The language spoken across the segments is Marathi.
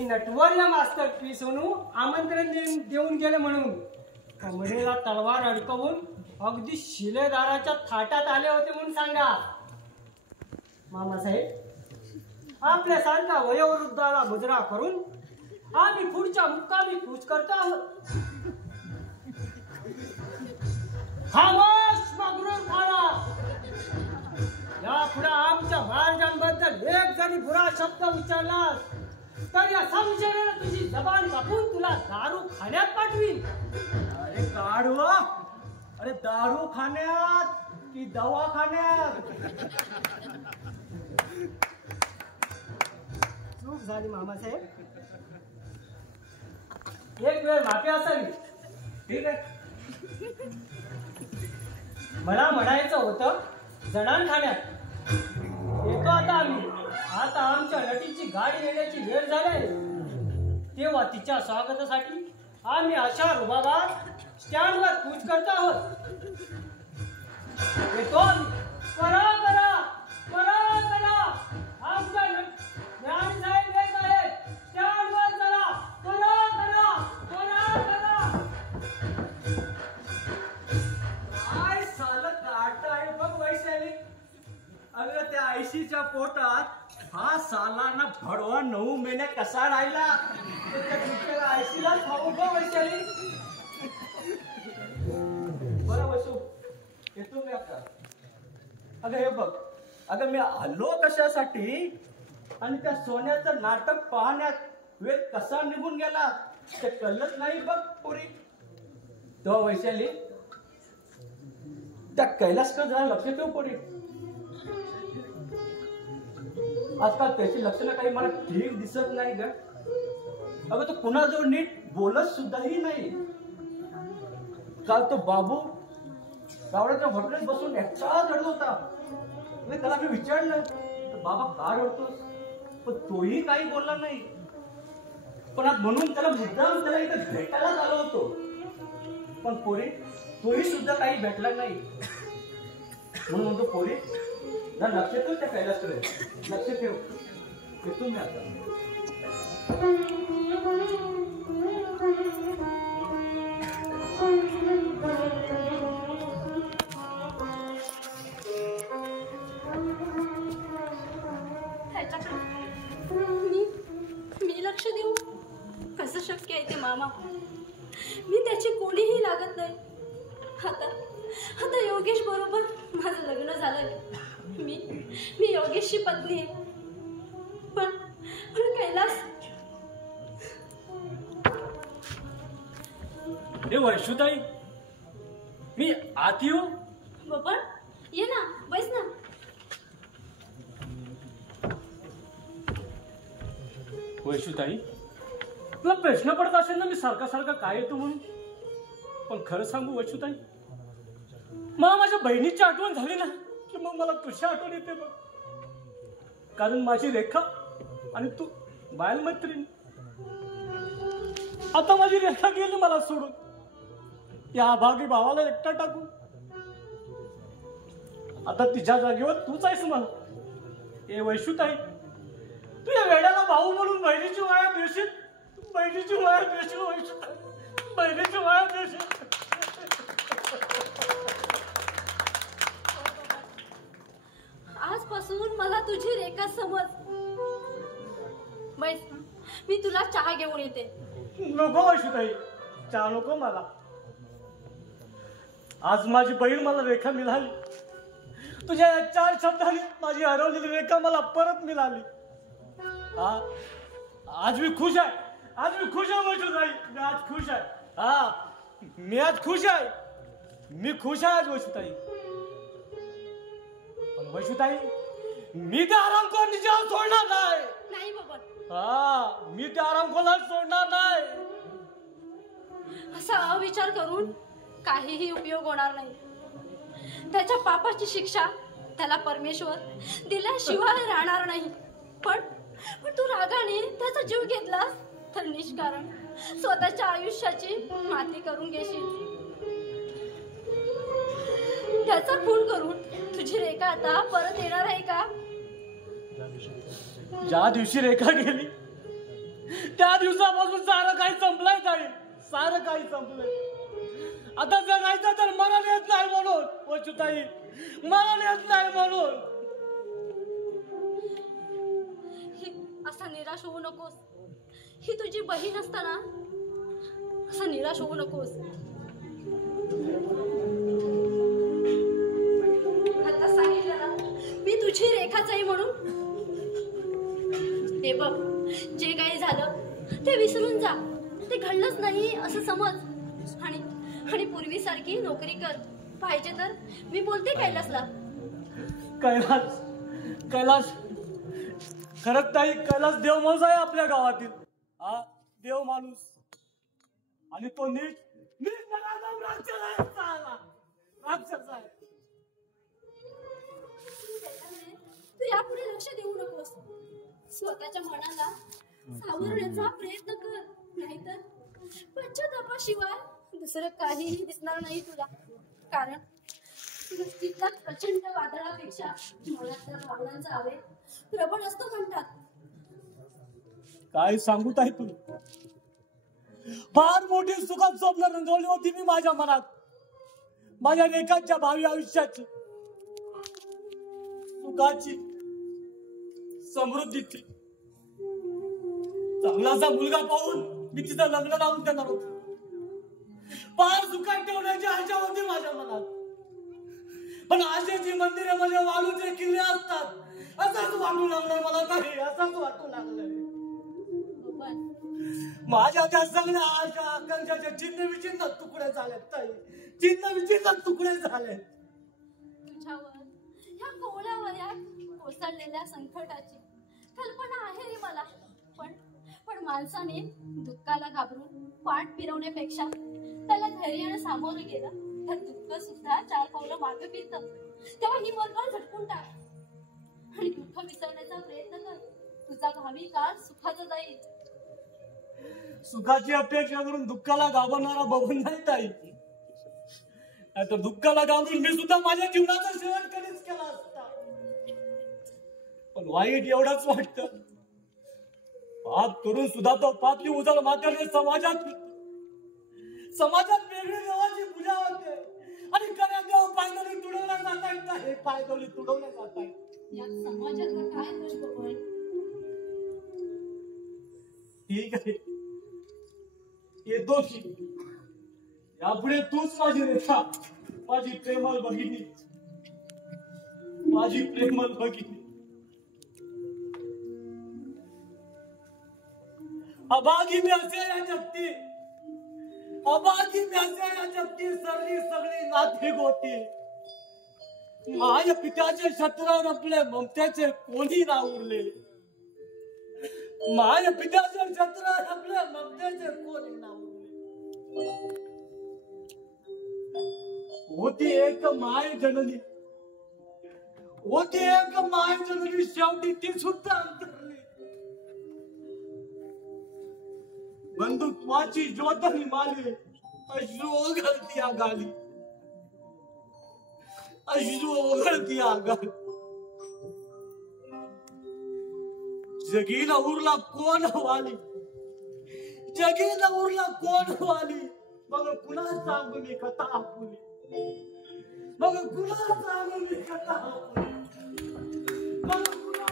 की नटवर्य मास्टर पी सोनू आमंत्रण देऊन गेले म्हणून कमरेला तलवार अडकवून अगदी शिलेदाराच्या थाटात आले होते म्हणून सांगा. मामासाहेब, आपल्यासारखा वयोवृद्धाला मुजरा करून आम्ही पुढच्या मुक्कामी कूच करतो आहोत. खामोश मगरूर खाना. या पुढे आमच्या महाराजांबद्दल एक जरी बुरा शब्द उच्चारलास तर या संशयाने तुझी जबान कापून तुला दारू खाण्यात पाठवीन. अरे काढवा, अरे दारू खाण्यात की दवाखान्यात? चूक झाली मामासाहेब, एक वेळ माफी असावी. ठीक आहे. मला म्हणायचं होतं जणांखान्यात. येतो आता आम्ही. आता आमच्या नटीची गाडी येण्याची वेळ झाली. तेव्हा तिच्या स्वागतासाठी आम्ही अशा रुबाबात स्टँडवर कूच करतो आहोत. येतो आम्ही. करा करा करा करा. आमच्या ज्ञान साहेब येत आहेत. स्टँडवर चला. करा करा करा करा. काय साल काट आहे बघ वैशाली. अगं त्या आयशीच्या पोटात हा सालाना भडवा 9 महिने कसा राहिला त्याच्या आयशीला खाऊ बघ वैशाली. बरं वसू, येतो मी आता. अगं हे बघ, अगं मी आलो कशासाठी आणि त्या सोन्याचं नाटक पाहण्यात वेळ कसा निघून गेला ते कळलंच नाही बघ पुरी. तेव्हा वैशाली त्या कैलासकडे जरा लक्ष ठेव पुरी. आजकाल त्याची लक्षणं काही मला ठीक दिसत नाही ग. अगं तो कुणाजवळ नीट बोलत सुद्धाही नाही. काल तो बाबू गावड्याच्या हॉटेलात बसून एकटा रडत होता. त्याला मी विचारलं, बाबा का रडतोस? पण तोही काही बोलला नाही. पण आज म्हणून त्याला मुद्दाम त्याला इथं भेटायला आलो होतो. पण पोरी तोही सुद्धा काही भेटला नाही. म्हणून म्हणतो पोरी ना लक्ष ठेव त्या कैलासकडे. लक्ष ठेव. येतो मी आता. मी लक्ष देऊ कसं शक्य आहे ते मामा? मी त्याची कोणीही लागत नाही. आता योगेश बरोबर माझं लग्न झालंय. मी योगेशची पत्नी आहे. पण कैलास. हे वैशुताई, मी आत येऊ? बाबा ये ना, बस ना. वैशुताई, तुला प्रश्न पडत असेल ना मी सारखा सारखा काय येतो म्हणून. पण खरं सांगू वैशुताई, मला माझ्या बहिणीची आठवण झाली ना की मग मला तुझी आठवण येते बघ. कारण माझी रेखा आणि तू बायल मैत्रीण. आता माझी रेखा गेली मला सोडून. या अभागी भावाला एकटा टाकून आता तिच्या जागेवर तूच आहेस मला. ए वैशुताई, तू या वेड्याला भाऊ म्हणून बहिणीची वाया देशील. बहिणीची वाया देशील वैशुताई, बहिणीची वाया देशील. आजपासून मला तुझी रेखा समज. बैस, मी तुला चहा घेऊन येते. नको वैशुताई, चहा नको मला. आज माझी बहीण मला रेखा मिळाली. तुझ्या 4 शब्दांनी माझी हरवलेली रेखा मला परत मिळाली. आज मी खुश आहे. आज मी खुश आहे वैशुताई. मी आज खुश आहे. मी आज खुश आहे. मी खुश आहे आज वैशुताई. पण वैशुताई, मी ते आराम करून निजाम सोडणार नाही बाबा. मी ते आराम कोणाला सोडणार नाही. असा अविचार करून काहीही उपयोग होणार नाही. त्याच्या पापाची शिक्षा त्याला परमेश्वर दिल्याशिवाय राहणार नाही. पण तू रागाने त्याचा जीव घेतलास तर निष्कारण स्वतःच्या आयुष्याची माती करून घेशील. त्याचा खून करून तुझी रेखा आता परत येणार आहे का? ज्या दिवशी रेखा गेली त्या दिवसापासून सारं काही संपलंय ताई, सारं काही संपलंय. आता जगायचं तर मरण येत नाही म्हणून, वचुताई मरण येत नाही म्हणून. असा निराश होऊ नकोस. ही तुझी बहीण असताना असा निराश होऊ नकोस. आता सांगितलं ना मी तुझी रेखाच आहे म्हणून. हे बघ, जे काही झालं ते विसरून जा. ते घडलंच नाही असं समज आणि पूर्वीसारखी नोकरी कर. पाहिजे तर मी बोलते कैलासला. कैलास कैलास खरंच ताई, कैलास देव माणूस आहे आपल्या गावातील. हा देव माणूस. आणि तो नीट नीट राक्षस आहे, राक्षस आहे. तू यापुढे लक्ष देऊ नकोस. स्वतःच्या मनाला सावरण्याचा प्रयत्न कर. नाहीतर पश्चातापाशिवाय दुसरं काहीही दिसणार नाही तुला. कारण सृष्टीतल्या प्रचंड वादळापेक्षा मनातल्या भावनांचा आवेग प्रबळ असतो म्हणतात. काय सांगू ताई तू, फार मोठी सुखात स्वप्न रंगवली होती मी माझ्या मनात. माझ्या रेखाच्या भावी आयुष्याची, सुखाची, समृद्धीची. चांगलासा मुलगा पाहून मी तिचं लग्न लावून देणार होतो. फार सुखात ठेवण्याची आशा होती माझ्या मनात. पण आशेची मंदिरे म्हणजे वाळूचे किल्ले असतात असंच वाटू लागलंय मला ताई, असंच वाटू लागलंय. माझ्या त्या सगळ्या आशा आकांक्षाचे चिन्ह विचिन्ह तुकडे झालेत ताई, चिन्ह विचिन्ह तुकडे झालेत. तुझ्यावर ह्या कोवळ्या वयात कोसळलेल्या संकटाची कल्पना आहे रे मला. पण माणसाने दुःखाला घाबरून पाठ फिरवण्यापेक्षा त्याला धैर्याने सामोरं गेलं तर दुःख सुद्धा 4 पावलं मागे फिरतं. तेव्हा ही मोरगळ झटकून टाक आणि दुःख विसरण्याचा प्रयत्न कर. तुझा भावी काळ सुखाचा जाईल. सुखाची अपेक्षा करून दुःखाला घाबरणारा बघून नाही ताई. नाहीतर दुःखाला घाबरून मी सुद्धा माझ्या जीवनाचा शेवट कधीच केला असता. पण वाईट एवढंच वाटतं, पाप करून सुद्धा तो पापी उजळ मात्याने समाजात वेगळी देवाची पूजा होते आणि खऱ्या देव पायदळी तुडवल्या जात आहेत. हे पायदळी तुडवल्या जात आहेत. यात समाजाचा काय दोष बघ. ठीक आहे, येतो की यापुढे तूच माझी रेखा, माझी प्रेमळ भगिनी, माझी प्रेमळ भगिनी. अभागी मी असे या जगती, अभागी मी असे या जगती सरली सगळी नाती गोती. माझ्या पित्याचे शत्रूवर आपले ममतेचे कोणी ना उरले. माझ्या पित्याचे शत्रूवर आपले ममतेचे कोणी ना उरले. होती एक माय जननी, होती एक माय जननी, शेवटी ती सुद्धा अंतरली. बंधुत्वाची ज्योत हिमाली, अश्रू ओघळती आगाली, अश्रू ओघळती आगाली. जगीला उरला कोण वाली, जगीला उरला कोण वाली. मग कुणा सांगू मी कथा आपुली, मग कुणा सांगू मी कथा आपुली, मग कुणा.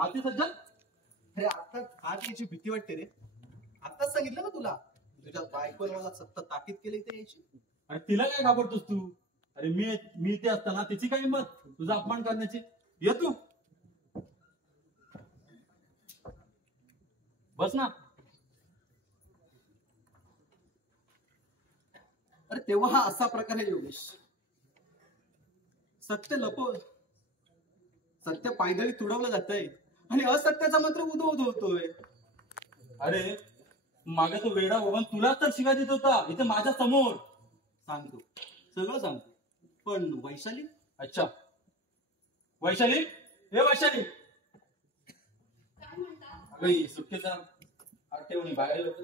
आधी सज्जन, अरे आता आज याची भीती वाटते रे. आताच सांगितलं ना तुला, तुझ्या बायकोने मला सतत ताकीद केली इथे यायची. अरे तिला काय घाबरतोस तू? अरे मी इथे असताना तिची काय हिंमत तुझा अपमान करण्याची? ये तू बस ना. अरे तेव्हा हा असा प्रकार आहे योगेश. सत्य लपव, सत्य पायदळी तुडवलं जातंय आणि असत्याचा मात्र उदो उदो होतोय. अरे मागे तो वेडा बघून तुला तर शिव्या देत होता इथे माझ्या समोर. सांगतो, सगळं सांगतो. पण वैशाली? अच्छा, वैशाली, हे वैशाली, काय म्हणता? अगं ही सुट्टीचा आठवणी बाहेर होत.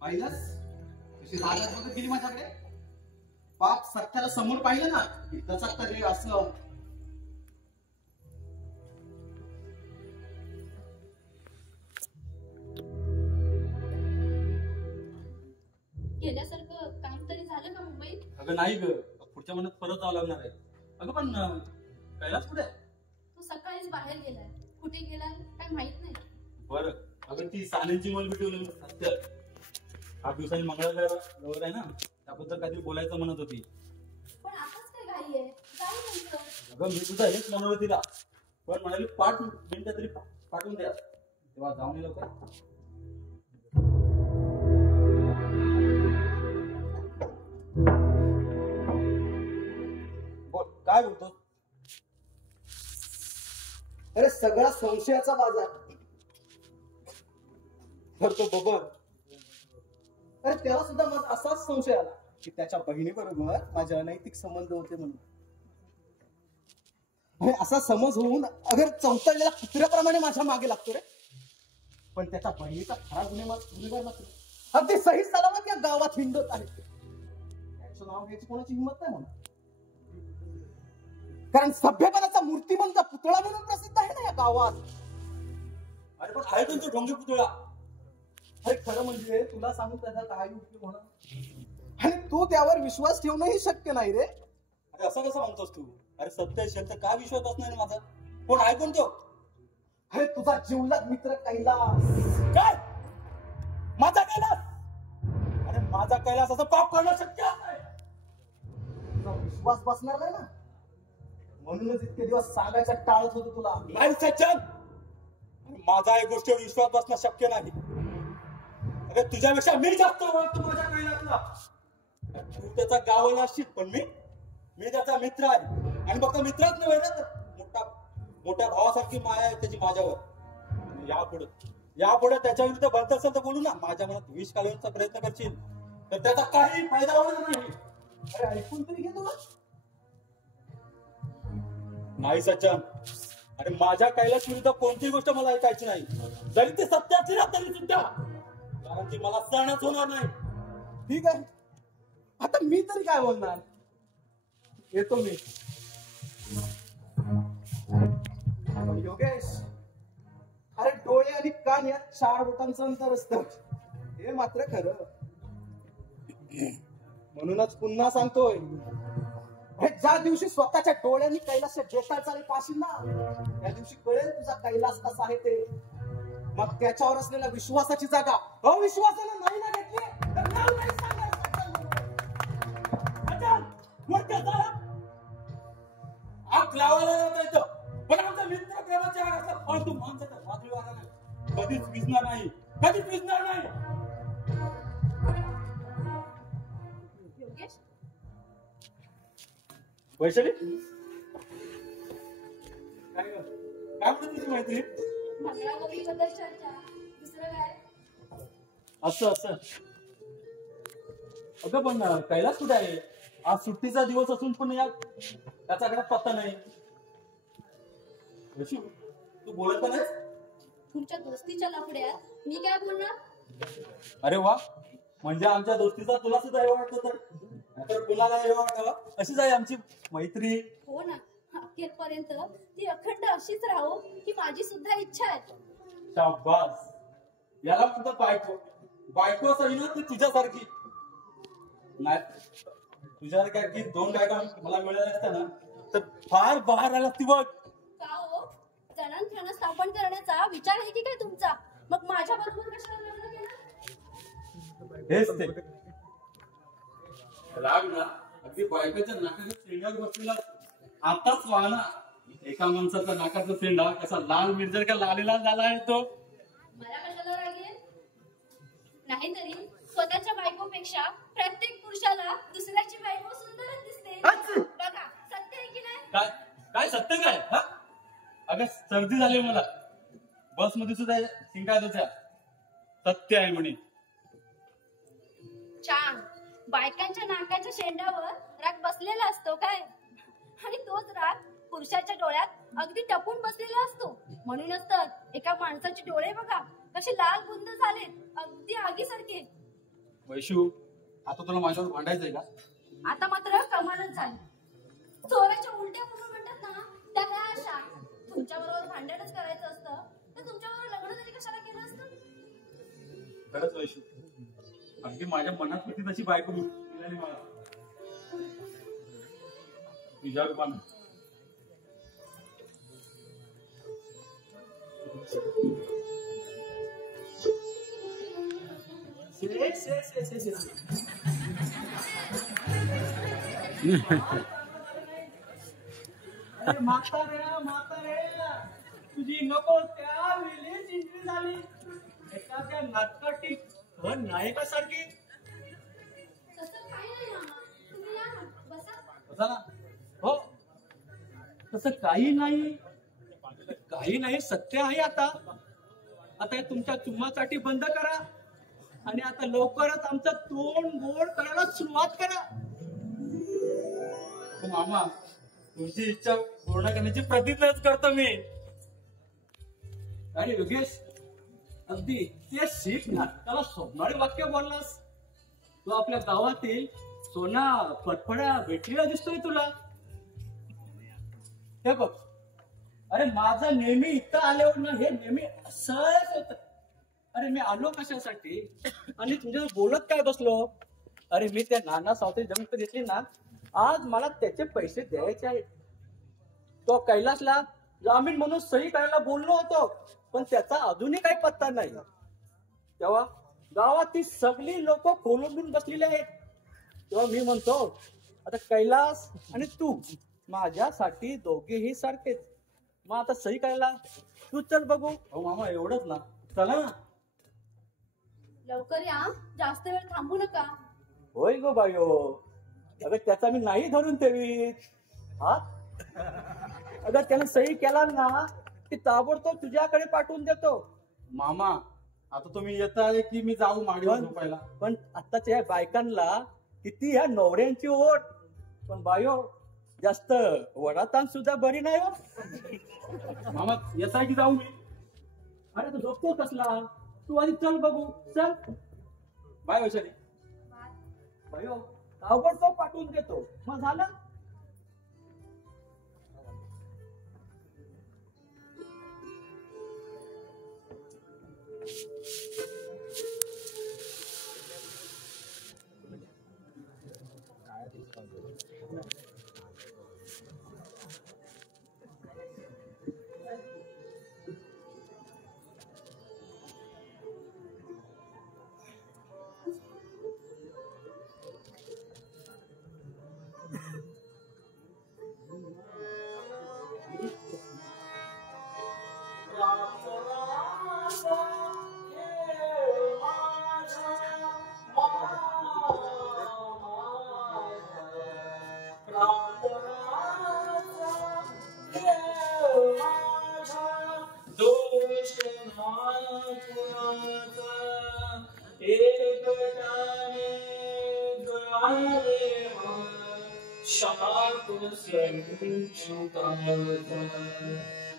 पाहिलंस कशी रागात बघत गेली माझ्याकडे. पाप सत्याला समोर पाहिलं ना की तसा तरी असं. गेल्यासारखं काम तरी झालं का मुंबईत? अगं नाही ग, पुढच्या महिन्यात परत जावं लागणार आहे. अगं पण कैलास कुठे आहे? तो सकाळीच बाहेर गेलाय. कुठे गेलाय काय माहित नाही. बरं, अगं ती सानेची मल भेटवली सत्य 8 दिवसांनी मंगळवार जवळ आहे ना, त्याबद्दल काहीतरी बोलायचं म्हणत होती. पण आताच काय घाई आहे? जाऊ नंतर. अगं मी तुझा हेच म्हणत होती तिला, पण म्हणाली 5 मिनिटं तरी पाठवून द्या, तेव्हा जाऊन ये लवकर. बोल काय बोलतो. अरे सगळा संशयाचा बाजार. तर तो बबन, अरे त्याला सुद्धा माझा असाच संशय आला की त्याच्या बहिणीबरोबर माझे अनैतिक संबंध होते म्हणून. आणि असा समज होऊन अगर चौथळलेल्या कुत्र्याप्रमाणे माझ्या मागे लागतो रे. पण त्याच्या बहिणीचा खरा गुन्हेगार नसतो. अगदी सही सलामत या गावात हिंडत आहे. त्याचं नाव घ्यायची कोणाची हिंमत नाही म्हणा. कारण सभ्यपणाचा मूर्तिमंत पुतळा म्हणून प्रसिद्ध आहे ना या गावात. अरे पण आहे कोणतो ढोंगी पुतळा? अरे खरं म्हणजे तुला सांगू त्याचा काय उपयोग होणार. आणि तू त्यावर विश्वास ठेवणंही शक्य नाही रे. अरे असं कसं म्हणतोस तू? अरे सत्य असेल तर काय विश्वास असणार माझा? कोण आहे कोणतो? अरे तुझा जिवलग मित्र कैलास. काय? माझा कैलास? अरे माझा कैलास असं पाप करणं शक्य आहे? तुझा विश्वास बसणार नाही ना, म्हणूनच इतके दिवस सांगायचं टाळत होतो तुला. नाही सज्जन, माझा या गोष्टीवर विश्वास बसणं शक्य नाही. अरे तुझ्यापेक्षा मी जास्त ओळखतो माझ्या कैलासला. तू त्याचा गावाला असशील, पण मी त्याचा मित्र आहे. आणि फक्त मित्रच नव्हे ना, तर मोठ्या भावासारखी माया आहे त्याची माझ्यावर. यापुढे त्याच्या विरुद्ध बनत असेल तर बोलू ना. माझ्या मनात विष घालवण्याचा प्रयत्न करशील तर त्याचा काही फायदा होणार नाही. अरे ऐकून तरी घे तुला. नाही सज्जन, अरे माझ्या कैलास विरुद्ध कोणतीही गोष्ट मला ऐकायची नाही, जरी ते सत्य असली ना तरी सुद्धा, कारण ती मला सहनच होणार नाही. ठीक आहे, आता मी तरी काय बोलणार. येतो मी. योगेश, अरे डोळे आणि कान यात 4 बोटांचं अंतर असतं, हे मात्र खरं. म्हणूनच पुन्हा सांगतोय, ज्या दिवशी स्वतःच्या डोळ्यांनी कैलासच्या बेताळ पाशील ना, त्या दिवशी कळेल तुझा कैलास कसा आहे ते. मग त्याच्यावर असलेल्या विश्वासाची जागा अविश्वासानं नाही ना घेतली तर नाव नाही सांगायचं. आग लावायला येतं, पण आमचा मित्र प्रेमाची आग असला फालतू माणसाचा वादळी वारा नाही, कधीच विजणार नाही, कधीच विजणार नाही. योगेश, वैशाली, काय म्हणत तुझी मैत्री? मंगळागौरीबद्दल चर्चा, दुसरं काय? असं अगं पण कैलास कुठे आहे? आज सुट्टीचा दिवस असून पण त्याचा घरात पत्ता नाही. तू बोलत का नाहीस? तुमच्या दोस्तीच्या लफड्यात मी काय बोलणार? अरे वा, म्हणजे आमच्या दोस्तीचा तुला सुद्धा हे वाटतं तर कुणाला हे वाटावं. अशीच आहे आमची मैत्री. हो ना, अखेरपर्यंत ती अखंड अशीच राहो ही माझी सुद्धा इच्छा आहे. शाबास, याला म्हणतात बायको. बायको असं ना ती तुझ्यासारखी नाही. तुझ्यासारखी 2 बायका मला मिळाल्या असत्या ना तर फार बाहेर आला ती बघ. का हो, जणांखाना स्थापन करण्याचा विचार आहे की काय तुमचा? मग माझ्या बरोबर कशाला लग्न केलं? हेच ते राग ना, अगदी बायकाच्या नाकाच्या शेंड्यावर बसलेला आताच वाहना. एका माणसाचा नाकाचा शेंडा कसा लाल मिरजर का लालेला झाला आहे तो. मला कशाला रागेल? नाहीतरी स्वतःच्या बायकोपेक्षा प्रत्येक पुरुषाला दुसऱ्याची बायको सुंदरच दिसते. बघा, सत्य आहे की नाही? काय काय सत्य काय? हा अगं सर्दी झाली मला, बस मध्ये सुद्धा शिंकायत होत्या. सत्य आहे म्हणे. बायकांच्या नाकाच्या शेंड्यावर राग बसलेला असतो काय, आणि तोच राग पुरुषाच्या डोळ्यात अगदी टपून बसलेला असतो. म्हणूनच तर एका माणसाचे डोळे बघा कसे लाल बुंद झाले, अगदी आगीसारखे. वैशू, आता तुला माझ्यावर भांडायचंय का? आता मात्र कमालच झाली. चोराच्या उलट्या म्हणून म्हणतात ना, त्या काय अशा. तुमच्या बरोबर भांडणच करायचं असतं तर तुमच्याबरोबर लग्न तरी कशाला केलं असतं? खरंच वैशू, अगदी माझ्या मनात होती तशी बायको मिळाली मला तुझ्या रूपानं. अरे म्हातारे, तुझी नको त्या वेळेस एंट्री झाली एखाद्या नाटकाटी नायकासारखी. तसं काही नाही मामा, तुम्ही या ना, बसा. बसा ना. हो, तसं काही नाही, सत्य आहे. आता हे तुमच्या चुम्मासाठी बंद करा आणि आता लवकरच आमचं तोंड गोड करायला सुरुवात करा. मामा, तुमची इच्छा पूर्ण करण्याची प्रतिज्ञाच करतो मी. अरे योगेश, अगदी ते शीख नाटकाला स्वप्नाळे वाक्य बोललास. तू आपल्या गावातील सोना फटफड्या भेटलेला दिसतोय तुला. हे बघ, अरे माझं नेहमी इथं आल्यावर ना हे नेहमी असंच होत. अरे मी आलो कशासाठी आणि तुमच्यावर बोलत काय बसलो? अरे मी त्या नाना सावते जमीन घेतली ना, आज मला त्याचे पैसे द्यायचे आहेत. तो कैलासला जामीन म्हणून सही करायला बोललो होतो, पण त्याचा अजूनही काही पत्ता नाही. तेव्हा गावातील सगळी लोक खोलून बसलेली आहेत. तेव्हा मी म्हणतो, आता कैलास आणि तू माझ्यासाठी दोघेही सारखेच. मग आता सही करायला तू चल बघू. हो मामा, एवढंच ना, चला ना. लवकर या, जास्त वेळ थांबू नका. होय गो बायो, अगं त्याचा मी नाही धरून ठेवीत. हा, अगं त्यानं सही केला ना की ताबडतोब तुझ्याकडे पाठवून देतो. मामा, आता तुम्ही येत आहे की मी जाऊ माडीवर झोपायला? पण आत्ताच्या ह्या बायकांना किती ह्या नवऱ्यांची ओढ. पण बायो, जास्त वडाताण सुद्धा बरी नाही हो. मामा, येत आहे की जाऊ मी? अरे तू झोपतो कसला? तू आधी चल बघू, चल. बाय वैशाली. बायो, ताबडतोब पाठवून देतो. मग झालं.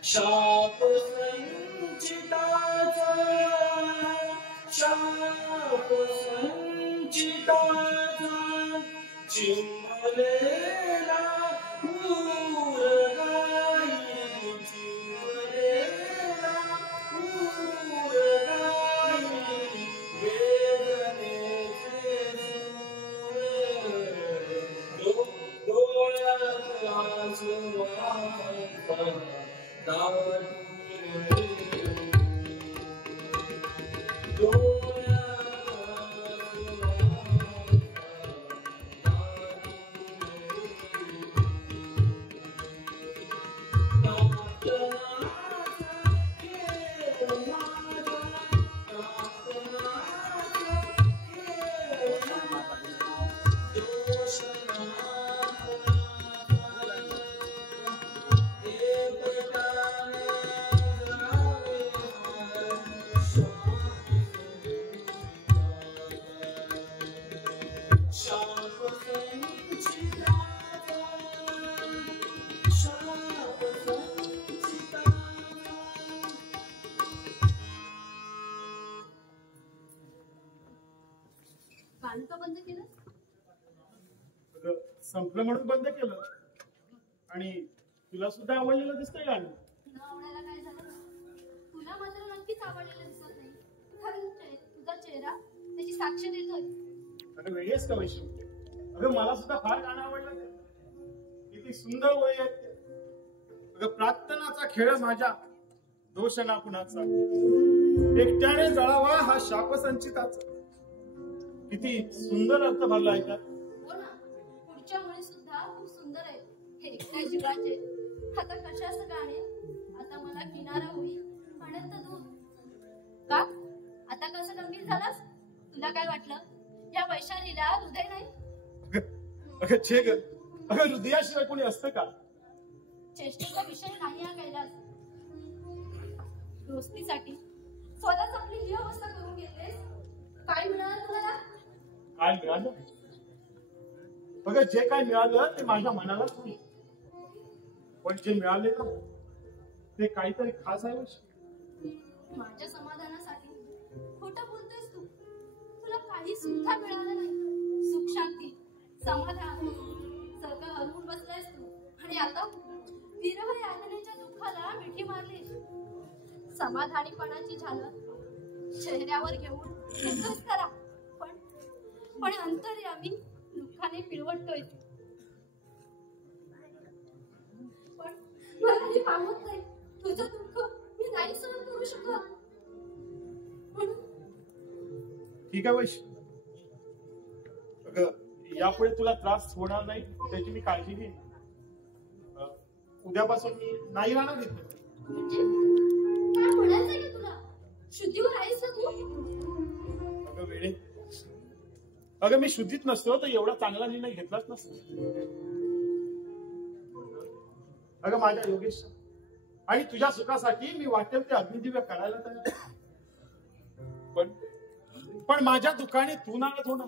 शाप संचिताचा चिमलेला उरगाई, चिमलेला उरगाई, वेदनेचे सूर, डोळ्यात आसू वाहता शाप संचिताचा, शाप संचिताचा. गाणं का बंद केलं? संपलं म्हणून बंद केलं. आणि तुला सुद्धा आवडलेलं दिसतंय गाणं. न आवडायला काय झालं? तुला मात्र नक्कीच आवडलेलं दिसत नाही. कारण तुझा चेहरा त्याची साक्ष देतोय. अगं वेगळी आहेस का वैष्णव? अगं मला सुद्धा फार गाणं आवडलं ते. किती सुंदर ओळी आहेत ते. अगं प्रार्थनाचा खेळ माझ्या दोष ना कुणाचा, एकट्याने जळावा हा शाप संचिताचा. किती सुंदर अर्थ भरला आहे त्यात. हो ना, पुढच्या मुली सुद्धा खूप सुंदर आहे. हे एकट्या जीवाचे आता कशाचं गाणे, आता मला किनारा होईल म्हणत दूर. का आता कसं गंभीर झालास? तुला काय वाटलं या वैशालीला हृदय नाही? अगं छे ग, अगं हृदयाशिवाय कोणी असतं का? चेष्टेचा विषय नाही हा कैलास. दोस्तीसाठी स्वतःच आपली ही अवस्था करून घेतलेस. काय मिळालं तुला? काय मिळालं? अगं जे काय मिळालं ते माझ्या मनालाच नाही. पण जे मिळाले ना ते काहीतरी खास आहे. माझ्या समाधानासाठी खोटं बोलतोयस तू. तुला काही सुद्धा मिळालं नाही. सुख शांती समाधान सगळं हरवून बसलायस तू. आणि आता विरह यातनेच्या दुःखाला मिठी मारलीस. समाधानीपणाची झालर चेहऱ्यावर घेऊन येतोस करा, पण अंतर्यामी दुःखाने पिळवटतोय. पण मला हे पाहत नाही. तुझं दुःख मी नाही सहन करू शकत. ठीक आहे वैश, अगं यापुढे तुला त्रास होणार नाही त्याची मी काळजी घेईन. उद्यापासून मी नाही राहणार इथे. म्हणजे काय म्हणायचंय की तुला? शुद्धीवर आहेस ना तू? अगं वेळे, अगं मी शुद्धीत नसतो तर एवढा चांगला निर्णय घेतलाच नसतो. अगं माझ्या योगेश, आणि तुझ्या सुखासाठी मी वाटेल ते अग्निदिव्य करायला तयार. पण माझ्या दुःखाने तू नाराज होणार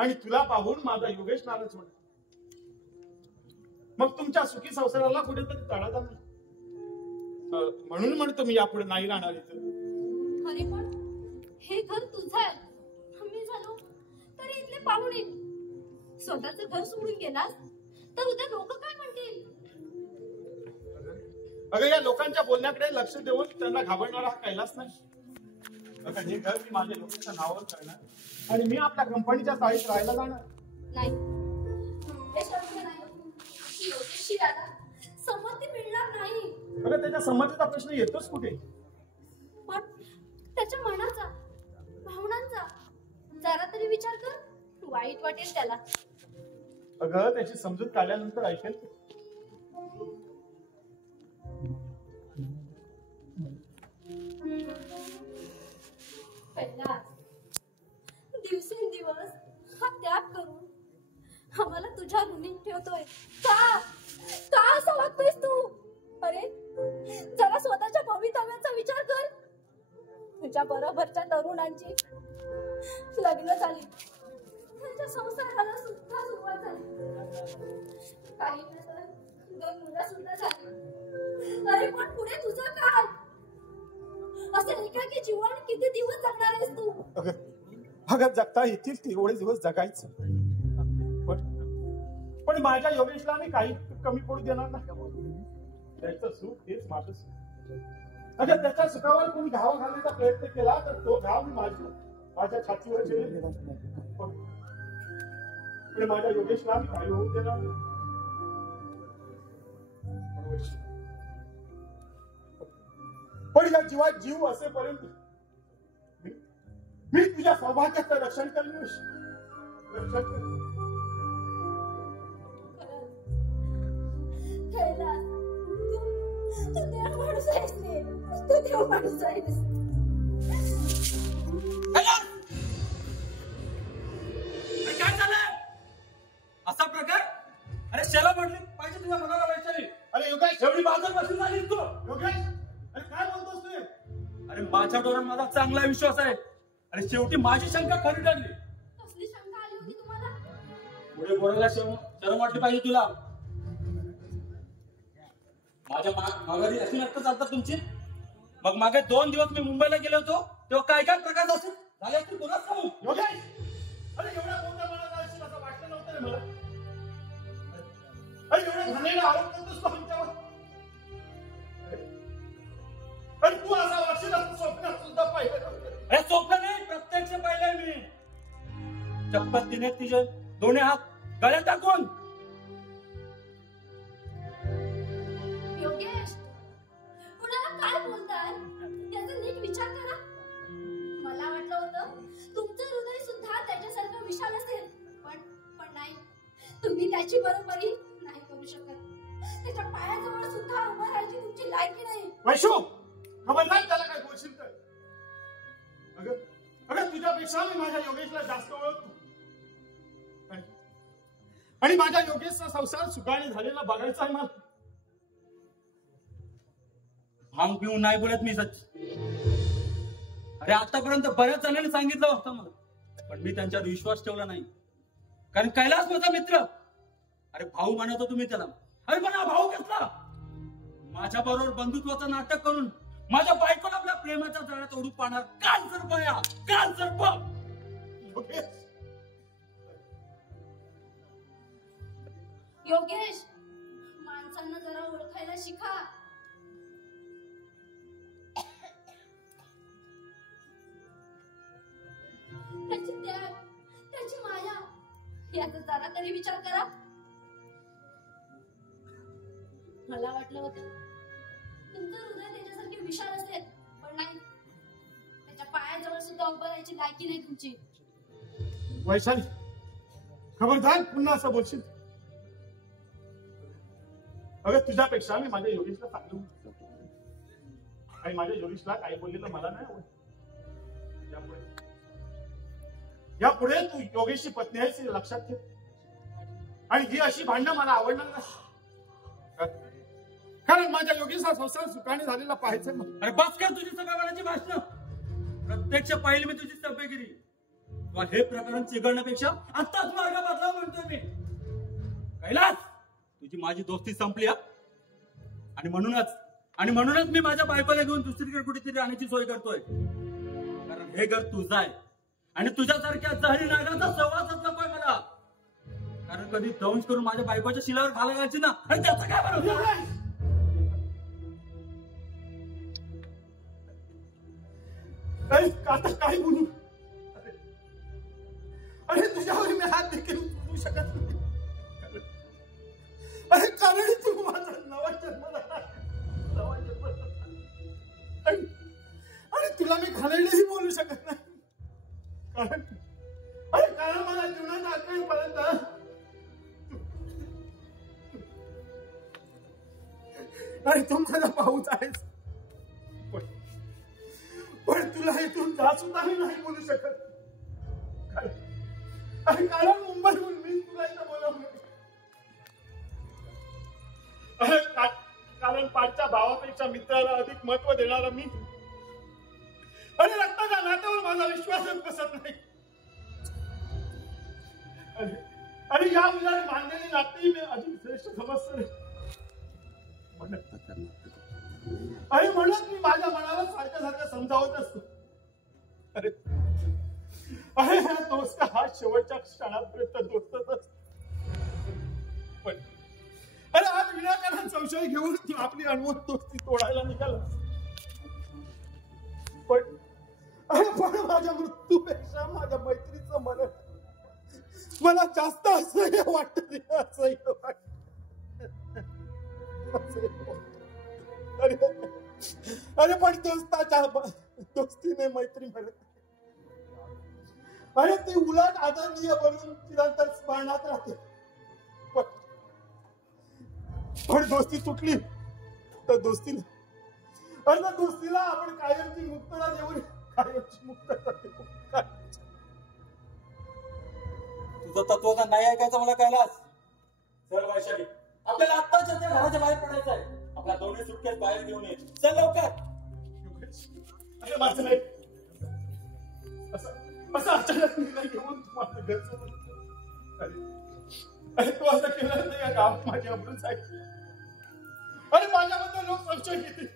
आणि तुला पाहून माझा योगेश नाराज होणार. मग तुमच्या सुखी संसाराला कुठेतरी तडा जाणार. म्हणून म्हणतो मी यापुढे नाही राहणार इथं. अरे पण हे घर तुझं आहे. मी झालो तरी इथले पाहुणे. स्वतःच घर सोडून गेलास तर उद्या लोक काय म्हणतील? अगं या लोकांच्या बोलण्याकडे लक्ष देऊन त्यांना घाबरणारा हा कैलास नाही. अगं हे घर मी माझ्या लोकांच्या नावावर करणार आणि मी आपल्या कंपनीच्या चाळीत राहायला जाणार. नाही, हे शक्य नाही. योगेशची दादा संमती मिळणार नाही. अगं त्याच्या संमतीचा प्रश्न येतोच कुठे? पण त्याच्या मनाचा, भावनांचा जरा तरी विचार कर. वाईट वाटेल त्याला. अगं त्याची समजूत काढल्यानंतर ऐकेल. दिवसेंदिवस हा त्याग करून आम्हाला तुझ्या ऋणी ठेवतोय. का असं वागतोयस तू? अरे जरा स्वतःच्या भवितव्याचा विचार कर. तुझ्या बरोबरच्या तरुणांची लग्न झाली, त्यांच्या संसाराला सुद्धा सुरुवात झाली. काही नंतर 2 मुलं सुद्धा झाली. अरे पण पुढे तुझं काय? असं एकाकी जीवन किती दिवस जगणार आहेस तू? अगं जगता येतील तेवढे दिवस जगायचं. पण माझ्या योगेशला मी काही कमी पडू देणार नाही. त्याचं सुख हेच माझं सुख. अगं त्याच्या सुखावर कोणी घाव घालण्याचा प्रयत्न केला तर तो घाव मी माझ्या छातीवर झेलेल. पण माझ्या योगेशला मी काही होऊ देणार नाही. पण या जीवात जीव असेपर्यंत मी तुझ्या सौभाग्याचं रक्षण करेन. रक्षण कर. कैलास, तू देव माणूस आहेस रे. तू देव माणूस आहेस. काय झालंय असा प्रकार? अरे शेला म्हटली पाहिजे तुझ्या मनाला वैशाली. अरे योगेश, एवढी बाजूला बसून झाली तू. योगेश, अरे काय बोलतोस तू? अरे माझ्या डोळ्यात माझा चांगला विश्वास आहे. अरे शेवटी माझी शंका खरी ठरली. कसली शंका आली पुढे बोलायला शरम वाटली पाहिजे तुला. माझ्या माघारी अशी नाटकं चालतात तुमची. मग मागे 2 दिवस मी मुंबईला गेलो होतो तेव्हा काय काय प्रकार असेल झाले असतील तुलाच सांगू. योगेश, अरे एवढ्या मोठ्या मनात असेल असं वाटलं नव्हतं रे मला. अरे एवढे घाणेरडे आरोप करतोस तू आमच्यावर. अरे तू असा वाटशील असं स्वप्नात सुद्धा पाहिलं नव्हतं. अरे स्वप्न नाही, प्रत्यक्ष पाहिलंय मी. चप्पल तिने तिचे दोन्ही हात गळ्यात टाकून. योगेश, कुणाला काय बोलताय त्याचा नीट विचार करा. मला वाटलं होतं तुमचं हृदय सुद्धा त्याच्यासारखं विशाल असेल, पण नाही. तुम्ही त्याची बरोबरी नाही करू शकत. त्याच्या पायाजवळ सुद्धा उभं राहायची तुमची लायकी नाही. वैशू, खबरदार त्याला काय बोलशील तर. अगं तुझ्यापेक्षा मी माझ्या योगेशला जास्त ओळखतो. आणि माझ्या योगेशचा संसार सुखाने झालेला बघायचा आहे मला. भांग पिऊन नाही बोलत मी सच. अरे आतापर्यंत बऱ्याच जणांनी सांगितलं होतं मला, पण मी त्यांच्यावर विश्वास ठेवला नाही. कारण कैलास माझा मित्र. अरे भाऊ म्हणत होतो मी त्याला. अरे पण हा भाऊ कसला? माझ्या बरोबर बंधुत्वाचं नाटक करून माझ्या बायकोला आपल्या प्रेमाच्या जाळ्यात ओढून पाहणार काल सर्प या काल सर्प. योगेश, माणसांना जरा ओळखायला शिका. त्याची त्याग, त्याची माया याचा जरा तरी विचार करा. मला वाटलं होतं तुमचं हृदय त्याच्यासारखे विशाल असेल, पण नाही. त्याच्या पायाजवळ सुद्धा उभं राहायची लायकी नाही तुमची. वैशाली, खबरदार पुन्हा असं बोलशील. अगं तुझ्यापेक्षा मी माझ्या योगेशला चांगलं होतो. आणि माझ्या योगेशला काही बोललेलं मला नाही आवडत. यापुढे तू योगेशची पत्नी आहेस हे लक्षात ठेव. आणि ही अशी भांडणं मला आवडणार नाही. कारण माझ्या योगेशचा संसार सुखाने झालेला पाहायचं मला. अरे बस कर तुझी सभेवाल्याची भाषण. प्रत्यक्ष पाहिली मी तुझी सभेगिरी. हे प्रकरण चिघळण्यापेक्षा आत्ताच मार्ग बदला म्हणतोय मी. कैलास, तुझी माझी दोस्ती संपली. आणि म्हणूनच मी माझ्या बायकोला घेऊन दुसरीकडे कुठेतरी राहण्याची सोय करतोय. कारण हे घर तुझं आहे आणि तुझ्यासारख्या जहरी नागाचा सहवासच नकोय मला. कारण कधी दंश करून माझ्या बायकोच्या शिलावर घालायची ना, आणि त्याचा काय भरोसा. आता काय बोलू. अरे तुझ्यावर मी हात देखील उचलू शकत नाही. अरे कारण तू माझा नवा जन्म आणि तुला मी घालेलही बोलू शकत नाही. कारण मला जीवनाच्या अखेरपर्यंत आणि तू माझा भाऊच आहेस. पण तुला इथून जा सुद्धा मी नाही बोलू शकत. कारण मुंबईहून मी तुला इथं बोलवलं. कारण पाठच्या भावापेक्षा मित्राला अधिक महत्व देणारा मी. आणि रक्ताच्या नात्यावर माझा विश्वासच बसत नाही. आणि या मुलाने मानलेली नाती मी अधिक श्रेष्ठ समजतो. आणि म्हणून मी माझ्या मनाला सारखं समजावत असतो. अरे हा दोस्त हा शेवटच्या क्षणापर्यंत दोस्तच असतो. पण अरे आज विनाकारण संशय घेऊन तू आपली अनमोल दोस्ती तोडायला निघाला. पण माझ्या मृत्यूपेक्षा माझ्या मैत्रीचं मला जास्त असह्य वाटत. अरे पण दोस्ताच्या दोस्तीने मैत्री मिळत. अरे ती उलट आदरणीय बनून निरंतर स्मरणात राहते. पण दोस्ती तुटली तर दोस्तीला आपण कायमची मुक्तता देऊन कायमची मुक्तता देऊ. तुझं तत्वाचा नाही ऐकायचं मला कैलास. चल वैशाली, आपल्याला आत्ताच्या त्या घराच्या बाहेर पडायचं आहे. आपल्या दोन्ही सुटकेस बाहेर घेऊन ये. चल लवकर. अरे माझं नाही असं अचानक निर्णय घेऊन माझं घर सोडून. अरे तू असं केलं तर या गावात माझी अब्रू जाईल. अरे माझ्याबद्दल लोक संशय घेतील.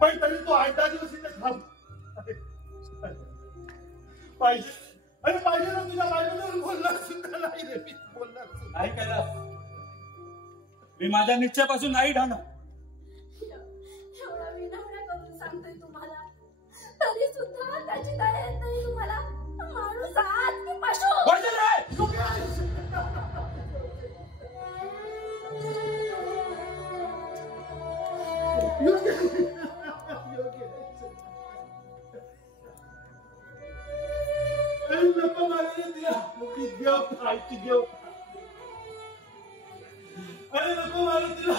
पण तरी तू 8-10 दिवस इथे थांब. पाहिजे अरे पाहिजे ना तुझ्या बायकोबरोबर बोलणार सुद्धा नाही रे मी बोलणार सुद्धा नाही कैलास, मी माझ्या निश्चयापासून नाही ढाणार. एवढा विनम्र करून सांगतोय तुम्हाला, तरी सुद्धा त्याची दया येत नाही तुम्हाला. माणूस आहात की पशु? नको मला तिला देव खायची देव. अरे नको मला तिला